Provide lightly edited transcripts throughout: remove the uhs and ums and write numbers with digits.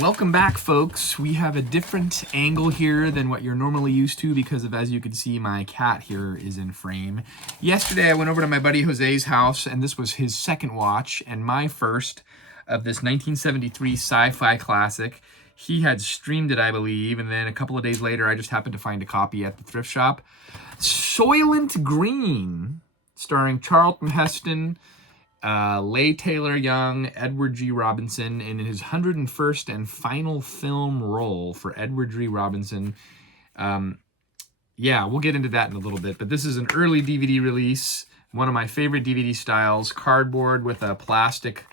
Welcome back, folks. We have a different angle here than what you're normally used to because of, as you can see, my cat here is in frame. Yesterday, I went over to my buddy Jose's house, and this was his second watch and my first of this 1973 sci-fi classic. He had streamed it, I believe, and then a couple of days later, I just happened to find a copy at the thrift shop. Soylent Green, starring Charlton Heston, Leigh Taylor Young, Edward G. Robinson, in his 101st and final film role for Edward G. Robinson. Yeah, we'll get into that in a little bit, but this is an early DVD release, one of my favorite DVD styles, cardboard with a plastic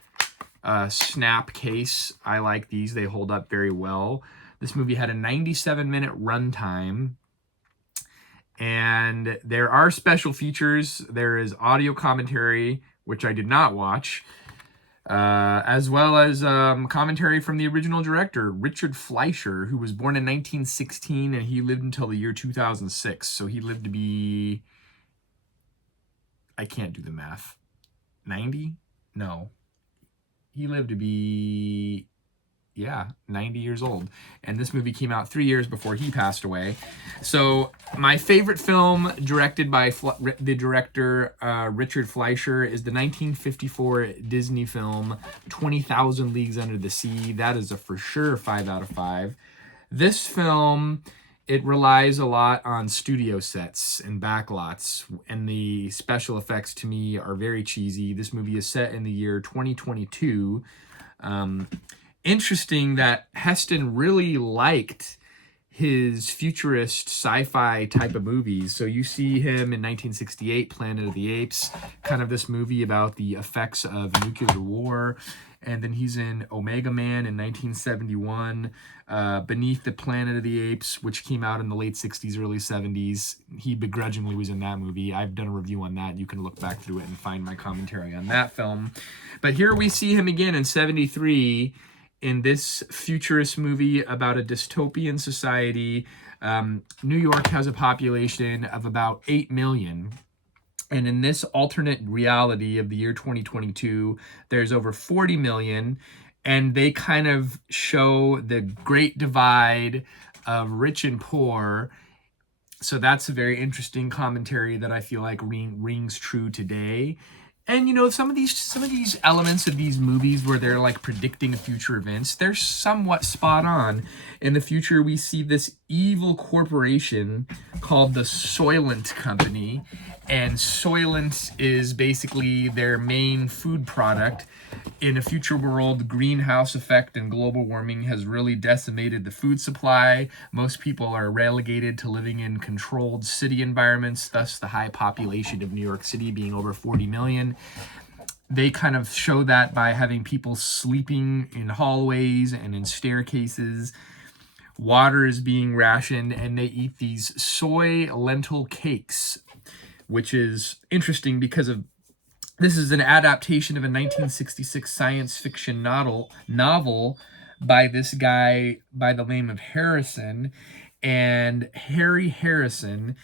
snap case. I like these. They hold up very well. This movie had a 97-minute runtime, and there are special features. There is audio commentary, which I did not watch, as well as commentary from the original director, Richard Fleischer, who was born in 1916, and he lived until the year 2006. So he lived to be, I can't do the math, 90? No. He lived to be, 90 years old. And this movie came out 3 years before he passed away. So my favorite film, directed by the director Richard Fleischer, is the 1954 Disney film 20,000 Leagues Under the Sea. That is a for sure 5 out of 5. This film, it relies a lot on studio sets and backlots, and the special effects to me are very cheesy. This movie is set in the year 2022. Interesting that Heston really liked his futurist sci-fi type of movies. So you see him in 1968, Planet of the Apes, kind of this movie about the effects of nuclear war. And then he's in Omega Man in 1971, Beneath the Planet of the Apes, which came out in the late 60s, early 70s. He begrudgingly was in that movie. I've done a review on that. You can look back through it and find my commentary on that film. But here we see him again in 73, in this futurist movie about a dystopian society. New York has a population of about 8 million. And in this alternate reality of the year 2022, there's over 40 million. And they kind of show the great divide of rich and poor. So that's a very interesting commentary that I feel like rings true today. And, you know, some of these elements of these movies where they're like predicting future events, they're somewhat spot on. In the future, we see this evil corporation called the Soylent Company. And Soylent is basically their main food product. In a future world, greenhouse effect and global warming has really decimated the food supply. Most people are relegated to living in controlled city environments, thus the high population of New York City being over 40 million. They kind of show that by having people sleeping in hallways and in staircases. Water is being rationed, and they eat these soy lentil cakes, which is interesting because of this is an adaptation of a 1966 science fiction novel by this guy by the name of Harrison. And Harry Harrison,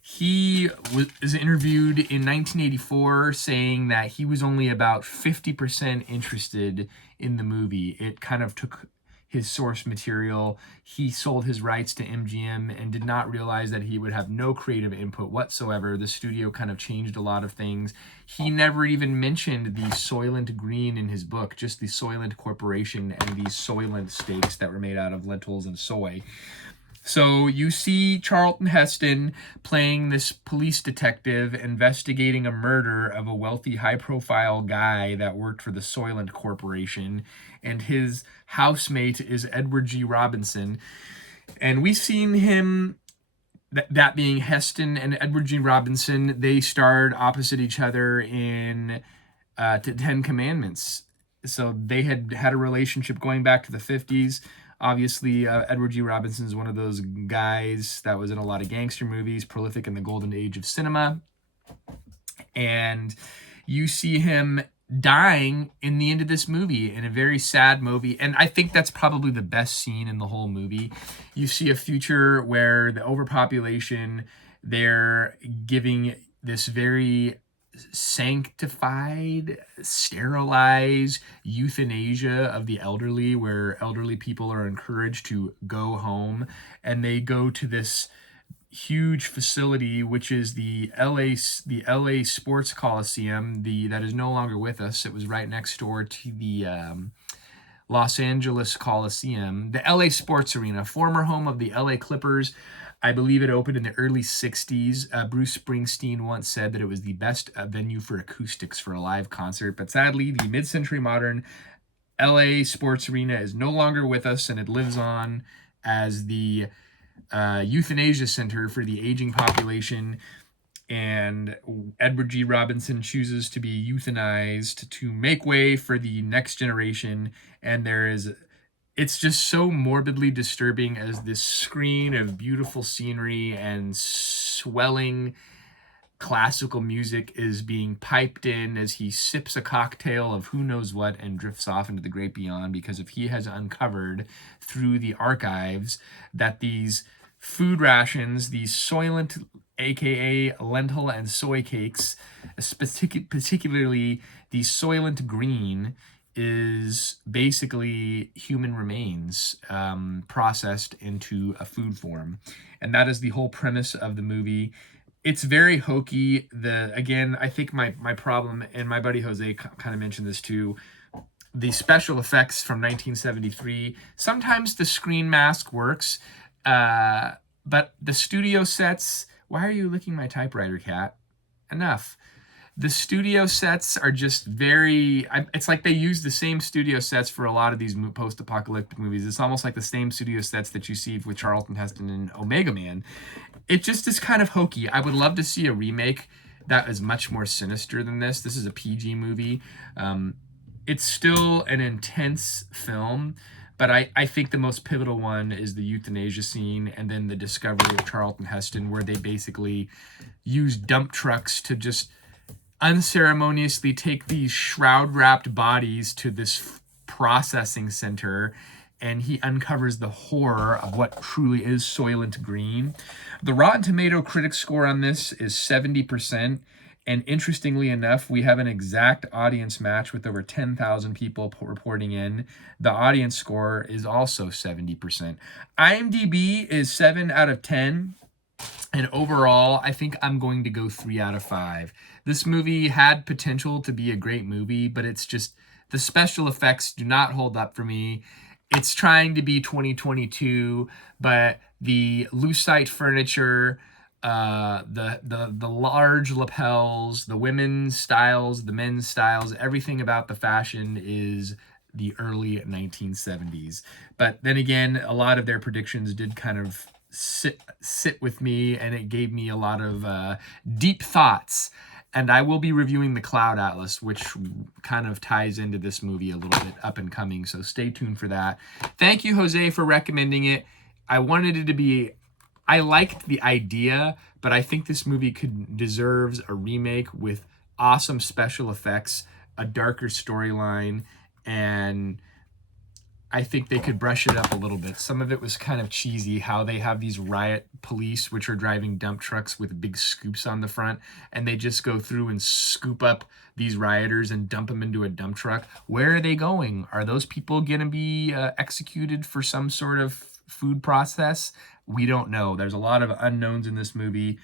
he was interviewed in 1984 saying that he was only about 50% interested in the movie. It kind of took his source material. He sold his rights to MGM and did not realize that he would have no creative input whatsoever. The studio kind of changed a lot of things. He never even mentioned the Soylent Green in his book, just the Soylent Corporation and the Soylent steaks that were made out of lentils and soy. So you see Charlton Heston playing this police detective investigating a murder of a wealthy, high-profile guy that worked for the Soylent Corporation, and his housemate is Edward G. Robinson. And we've seen him, that being Heston and Edward G. Robinson, they starred opposite each other in Ten Commandments. So they had a relationship going back to the 50s. Obviously, Edward G. Robinson is one of those guys that was in a lot of gangster movies, prolific in the golden age of cinema. And you see him dying in the end of this movie, in a very sad movie. And I think that's probably the best scene in the whole movie. You see a future where the overpopulation, they're giving this very sanctified, sterilized euthanasia of the elderly, where elderly people are encouraged to go home, and they go to this huge facility, which is the LA Sports Coliseum, that is no longer with us. It was right next door to the Los Angeles Coliseum, the LA Sports Arena, former home of the LA Clippers. I believe it opened in the early 60s. Bruce Springsteen once said that it was the best venue for acoustics for a live concert. But sadly, the mid-century modern LA Sports Arena is no longer with us, and it lives on as the euthanasia center for the aging population. And Edward G. Robinson chooses to be euthanized to make way for the next generation. And it's just so morbidly disturbing as this screen of beautiful scenery and swelling classical music is being piped in as he sips a cocktail of who knows what and drifts off into the great beyond, because if he has uncovered through the archives that these food rations, these Soylent, aka lentil and soy cakes, particularly the Soylent Green, is basically human remains processed into a food form. And that is the whole premise of the movie. It's very hokey. Again, I think my problem, and my buddy Jose kind of mentioned this too, the special effects from 1973, sometimes the screen mask works, but the studio sets, why are you licking my typewriter, cat? Enough. The studio sets are just it's like they use the same studio sets for a lot of these post-apocalyptic movies. It's almost like the same studio sets that you see with Charlton Heston and Omega Man. It just is kind of hokey. I would love to see a remake that is much more sinister than this. This is a PG movie. It's still an intense film, but I think the most pivotal one is the euthanasia scene, and then the discovery of Charlton Heston, where they basically use dump trucks to just unceremoniously take these shroud-wrapped bodies to this processing center, and he uncovers the horror of what truly is Soylent Green. The Rotten Tomato critic score on this is 70%, and interestingly enough, we have an exact audience match with over 10,000 people reporting in. The audience score is also 70%. IMDb is 7 out of 10. And overall, I think I'm going to go 3 out of 5. This movie had potential to be a great movie, but it's just, the special effects do not hold up for me. It's trying to be 2022, but the lucite furniture, the large lapels, the women's styles, the men's styles, everything about the fashion is the early 1970s. But then again, a lot of their predictions did kind of sit with me, and it gave me a lot of deep thoughts. And I will be reviewing the Cloud Atlas, which kind of ties into this movie a little bit up and coming, so stay tuned for that. Thank you, Jose, for recommending it. I wanted it to be, I liked the idea, but I think this movie deserves a remake with awesome special effects, a darker storyline, and I think they could brush it up a little bit. Some of it was kind of cheesy, how they have these riot police, which are driving dump trucks with big scoops on the front, and they just go through and scoop up these rioters and dump them into a dump truck. Where are they going? Are those people going to be executed for some sort of food process? We don't know. There's a lot of unknowns in this movie.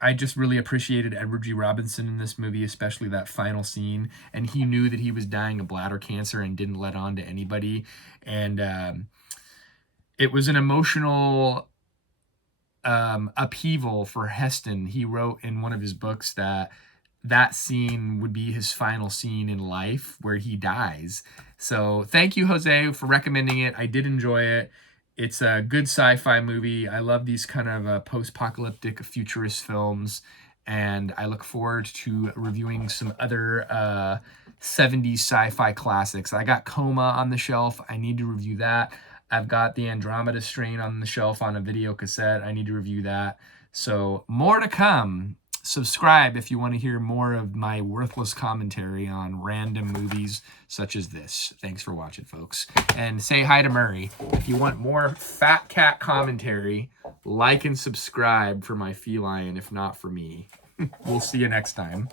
I just really appreciated Edward G. Robinson in this movie, especially that final scene. And he knew that he was dying of bladder cancer and didn't let on to anybody. And it was an emotional upheaval for Heston. He wrote in one of his books that scene would be his final scene in life where he dies. So thank you, Jose, for recommending it. I did enjoy it. It's a good sci-fi movie. I love these kind of post-apocalyptic futurist films, and I look forward to reviewing some other 70s sci-fi classics. I got Coma on the shelf. I need to review that. I've got the Andromeda Strain on the shelf on a video cassette. I need to review that. So more to come. Subscribe if you want to hear more of my worthless commentary on random movies such as this. Thanks for watching, folks. And say hi to Murray. If you want more Fat Cat commentary, like and subscribe for my feline, if not for me. We'll see you next time.